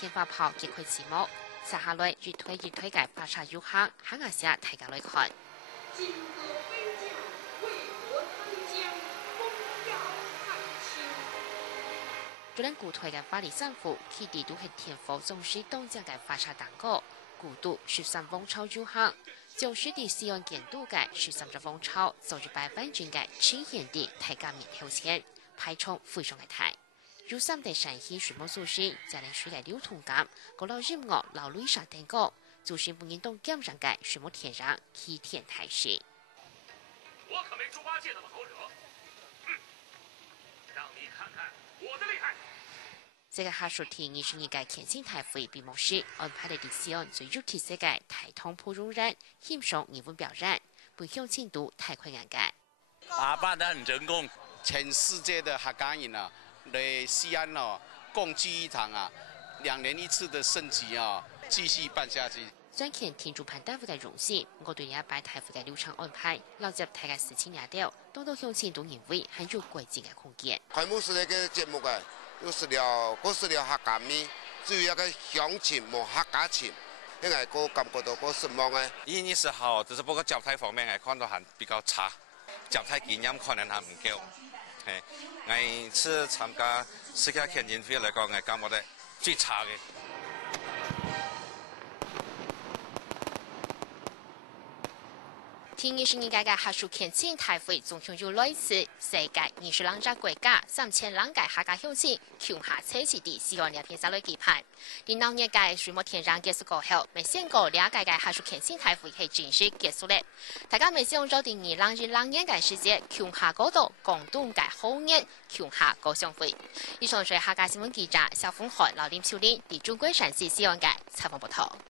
天花炮揭开字幕，接下来越推嘅发茶游行，喺亞些大家來看。金戈飞将，为国开疆，风耀汉卿。就連古推嘅法理政府，佢哋都係天府總是當正嘅發茶蛋糕，古都13風潮遊行，就是啲西岸建都嘅13隻風潮，做住百萬人嘅前沿地大家面頭前，排衝非常嘅大。如三地山西水木蘇市，就連水嘅流通感，嗰老音樂老旅上蛋糕，就是不能動減上嘅水木天然氣天台式。我可没猪八戒那么好惹，让你看看我的厉害。這個下屬天20年嘅乾清大會閉幕式安排嘅西岸最具特色嘅台通普通人獻上語文表演，不向前度太快眼界。辦得很成功，全世界的客家人啊，來西安哦共聚一堂啊，2年1次的升級啊，繼續辦下去。專獻天主辦大會嘅榮幸，我對呢一擺大會嘅流程安排，落入大家事情廿條，當到向前度認為很有改進嘅空間。開幕式呢個節目嘅，就是了客家面，只有一個鄉情冇客家情，因為個感覺到個失望嘅。意義是好，只是不過教態方面我看到還比較差，教態經驗可能還唔夠。我是參加世界天津會嚟講，我感覺得最差嘅。天20年嘅下屬乾清大會總共有類似世界22個國家3000人嘅客家鄉親，共下車次地西岸兩片沙類舉辦。連鬧熱嘅水木天然結束過後，未先過兩屆嘅下屬乾清大會係正式結束咧。大家未使用咗第2年嘅時節，共下嗰度廣東嘅好熱，共下個相會。以上係客家新聞記者小鳳海、劉念超蓮、李中貴山西西岸嘅採訪報道。